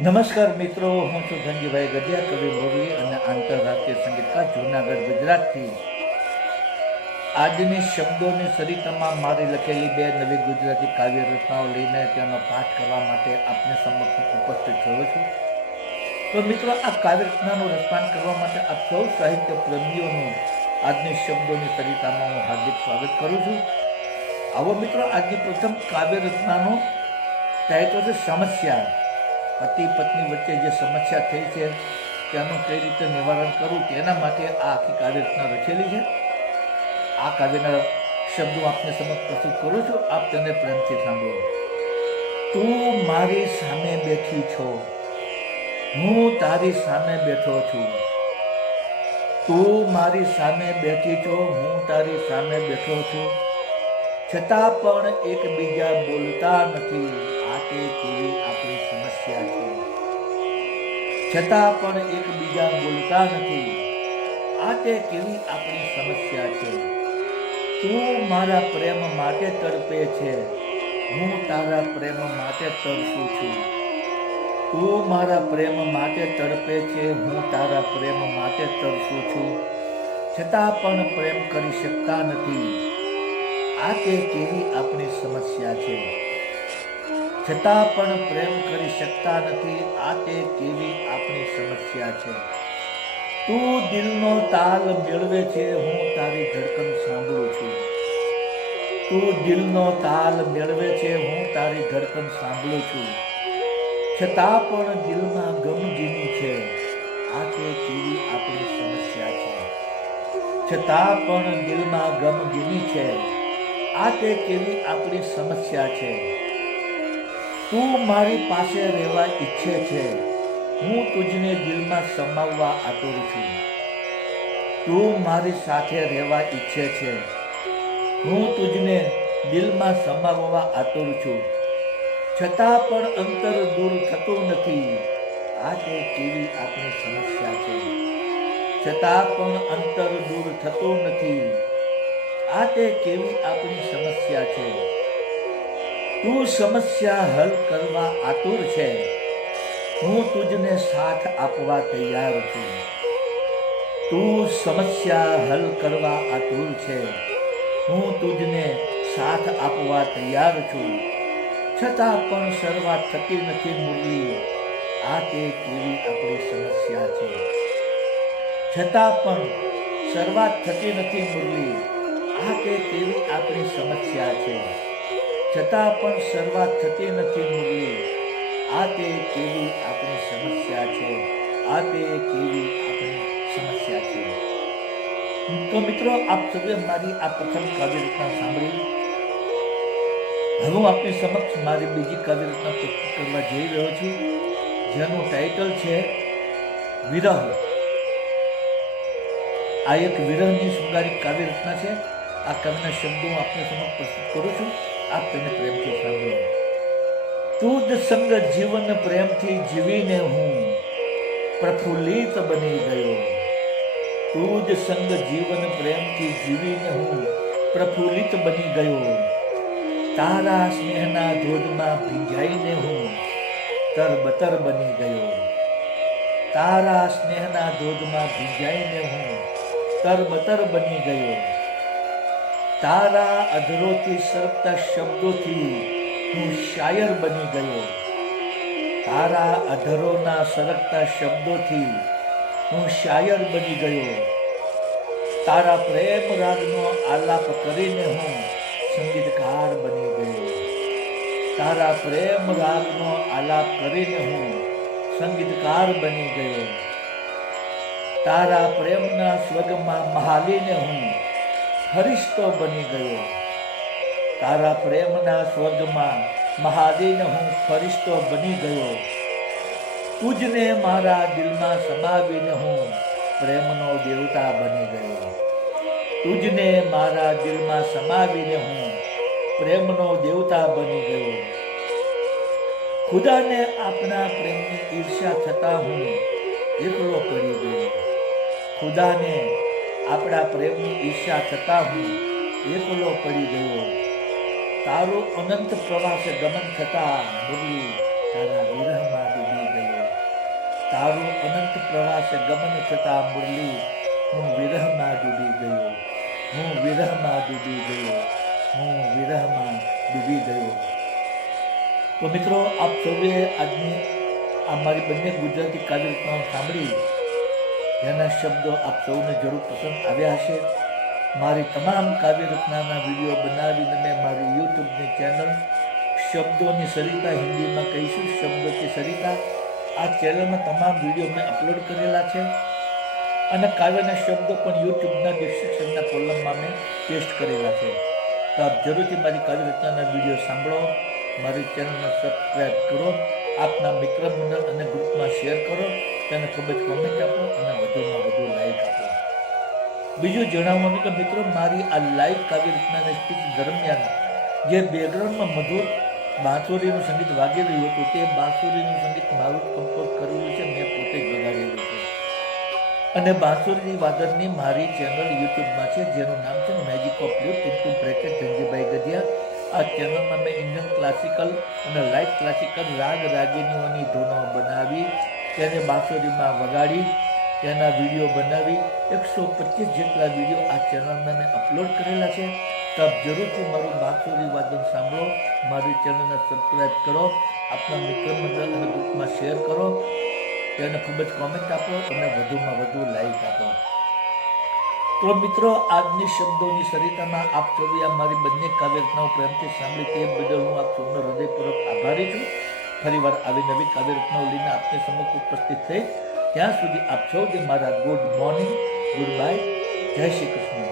નમસ્કાર મિત્રો, હું છું ધનજીભાઈ ગઢિયા, કવિ મુરલી અને આંતરરાષ્ટ્રીય સંગીતકાર જૂનાગઢ ગુજરાતથી. આજની શબ્દોની સરિતામાં મારી લખેલી બે નવી ગુજરાતી કાવ્ય રચનાઓ લઈને તેનો પાઠ કરવા માટે આપની સમક્ષ ઉપસ્થિત થયો છું. તો મિત્રો, આ કાવ્ય રચનાનું રસપાન કરવા માટે આપ સૌ સાહિત્ય પ્રેમીઓનું આજની શબ્દોની સરિતામાં હું હાર્દિક સ્વાગત કરું છું. આવો મિત્રો, આજની પ્રથમ કાવ્ય રચનાનું ટાઇટલ છે સમસ્યા. પતિ પત્ની વચ્ચે જે સમસ્યા થઈ છે તેનું કઈ રીતે નિવારણ કરવું તેના માટે આ આખી કાવ્ય રચના લખેલી છે. આ કાવ્યના શબ્દો આપને સમક્ષ પ્રસ્તુત કરું છું, આપ તેને પ્રેમથી સાંભળો. તું મારી સામે બેઠી છો, હું તારી સામે બેઠો છું. તું મારી સામે બેઠી છો, હું તારી સામે બેઠો છું. છતાં પણ એકબીજા બોલતા નથી. આ તે કેવી આપણી સમસ્યા છે. છતાં પણ એકબીજા બોલતા નથી. આ તે કેવી આપણી સમસ્યા છે. તું મારા પ્રેમ માટે તડપે છે, હું તારા પ્રેમ માટે તરસું છું. તું મારા પ્રેમ માટે તડપે છે, હું તારા પ્રેમ માટે તરસું છું. છતાં પણ પ્રેમ કરી શકતા નથી. આ તે કેવી આપણી સમસ્યા છે. છતાં પણ પ્રેમ કરી શકતા નથી. આ તે કેવી આપણી સમસ્યા છે. તું દિલનો તાલ મેળવે છે, હું તારી ધડકન સાંભળું છું. તું દિલનો તાલ મેળવે છે, હું તારી ધડકન સાંભળું છું. છતાં પણ દિલમાં ગમગીની છે. આ તે કેવી આપણી સમસ્યા છે. છતાં પણ દિલમાં ગમગીની છે. આ તે કેવી આપણી સમસ્યા છે. તું મારી પાસે રહેવા ઈચ્છે છે, હું તુજને દિલમાં સમાવવા આતુર છું. તું મારી સાથે રહેવા ઈચ્છે છે, હું તુજને દિલમાં સમાવવા આતુર છું. છતાં પણ અંતર દૂર થતું નથી. આ તે કેવી આપણી સમસ્યા છે. છતાં પણ અંતર દૂર થતું નથી. આ તે કેવી આપણી સમસ્યા છે. તું સમસ્યા હલ કરવા આતુર છે, હું તુજને સાથ આપવા તૈયાર છું. તું સમસ્યા હલ કરવા આતુર છે, હું તુજને સાથ આપવા તૈયાર છું. છતાં પણ શરૂઆત થતી નથી મુરલી. આ તે કેવી આપણી સમસ્યા છે. છતાં પણ શરૂઆત થતી નથી મુરલી. આ તે કેવી આપણી સમસ્યા છે. છતાં પણ શરૂઆત થતી નથી મુરલી. આ તે કેવી આપણી સમસ્યા છે. આ તે કેવી આપણી સમસ્યા છે. તો મિત્રો, આપ સૌએ મારી આ પ્રથમ કાવ્ય રચના સાંભળી. હવે હું આપની સમક્ષ મારી બીજી કાવ્ય રચના પ્રસ્તુત કરવા જઈ રહ્યો છું, જેનું ટાઇટલ છે વિરહ. આ એક વિરહની શૃંગારિક કાવ્ય રચના છે. આ કાવ્યના શબ્દો હું આપની સમક્ષ પ્રસ્તુત કરું છું, આપ તેને પ્રેમથી સાંભળો. તું જ સંગ જીવન પ્રેમથી જીવીને હું પ્રફુલ્લિત બની ગયો. તું જ સંગ જીવન પ્રેમથી જીવીને હું પ્રફુલ્લિત બની ગયો. તારા સ્નેહના ધોધમાં ભીંજાઈને હું તરબતર બની ગયો. તારા સ્નેહના ધોધમાં ભીંજાઈને હું તરબતર બની ગયો. તારા અધરોથી સરકતા શબ્દોથી હું શાયર બની ગયો. તારા અધરોના સરકતા શબ્દોથી હું શાયર બની ગયો. તારા પ્રેમ રાગનો આલાપ કરીને હું સંગીતકાર બની ગયો. તારા પ્રેમ રાગનો આલાપ કરીને હું સંગીતકાર બની ગયો. તારા પ્રેમના સ્વર્ગમાં મહાલીને હું ફરિશ્તો બની ગયો. તારા પ્રેમના સ્વર્ગમાં મહાલીને હું ફરિશ્તો બની ગયો. તુજને મારા દિલમાં સમાવીને હું પ્રેમનો દેવતા બની ગયો. તુજને મારા દિલમાં સમાવીને હું પ્રેમનો દેવતા બની ગયો. ખુદાને આપણા પ્રેમની ઈર્ષ્યા થતાં હું એકલો પડી ગયો. ખુદાને આપણા પ્રેમની ઈર્ષ્યા થતાં હું એકલો પડી ગયો. તારો અનંત પ્રવાસે ગમન થતાં મુરલી તારા વિરહમાં ડૂબી ગયો. તારું અનંત પ્રવાસે ગમન થતા મુરલી, હું વિરહમાં ડૂબી ગયો, હું વિરહમાં ડૂબી ગયો, હું વિરહમાં ડૂબી ગયો. તો મિત્રો, આપ સૌએ આજની આ મારી બંને ગુજરાતી કાવ્ય રચનાઓ સાંભળી, જેના શબ્દો આપ સૌને જરૂર પસંદ આવ્યા હશે. મારી તમામ કાવ્ય રચનાના વિડીયો બનાવીને મેં મારી યુટ્યુબની ચેનલ શબ્દોની સરિતા, હિન્દીમાં કહીશું શબ્દો કે સરિતા, આ ચેનલમાં તમામ વિડીયો મેં અપલોડ કરેલા છે અને કાવ્યના શબ્દો પણ યુટ્યુબના ડિસ્ક્રિપ્શનના કોલમમાં મેં પેસ્ટ કરેલા છે. તો આપ જરૂરથી મારી કાવ્ય રચનાના વિડીયો સાંભળો, મારી ચેનલને સબસ્ક્રાઈબ કરો, આપના મિત્ર મંડળ અને ગ્રુપમાં શેર કરો, તેને ખૂબ જ કોમેન્ટ આપો અને વધુમાં વધુ લાઈક આપો. બીજું જણાવવાનું કે મિત્રો, મારી આ લાઈવ કાવ્ય રચનાની સ્પીચ દરમિયાન જે બેકગ્રાઉન્ડમાં મધુર બાંસુરીનું સંગીત વાગી રહ્યું હતું, તે બાંસુરીનું સંગીત મારું કમ્પોઝ કરેલું છે, મેં પોતે જ વગાડેલું છે. અને બાંસુરી વાદનની મારી ચેનલ યુટ્યુબમાં છે, જેનું નામ છે magic of lute into bracket Dhanjibhai Gadhiya. આ ચેનલમાં મેં ઇન્ડિયન ક્લાસિકલ અને લાઇટ ક્લાસિકલ રાગ રાગિણીઓની ધૂનો બનાવી, તેને બાંસુરીમાં વગાડી, તેના વિડીયો બનાવી 125 જેટલા વિડીયો આ ચેનલમાં મેં અપલોડ કરેલા છે. તો આપ જરૂરથી મારું બાંસુરી વાદન સાંભળો, મારી ચેનલને સબસ્ક્રાઈબ કરો, આપના મિત્ર મંડળ અને ગ્રુપમાં શેર કરો, તેને ખૂબ જ કોમેન્ટ આપો અને વધુમાં વધુ લાઈક આપો. તો મિત્રો, આજની શબ્દોની સરિતામાં આપ સૌએ મારી બંને કાવ્ય રચનાઓ પ્રેમથી સાંભળી, તે બદલ હું આપ સૌનો હૃદયપૂર્વક આભારી છું. ફરીવાર આવી નવી કાવ્ય રચનાઓ લઈને આપની સમક્ષ ઉપસ્થિત થઈ. ત્યાં સુધી આપ સૌને મારા ગુડ મોર્નિંગ, ગુડ બાય, જય શ્રી કૃષ્ણ.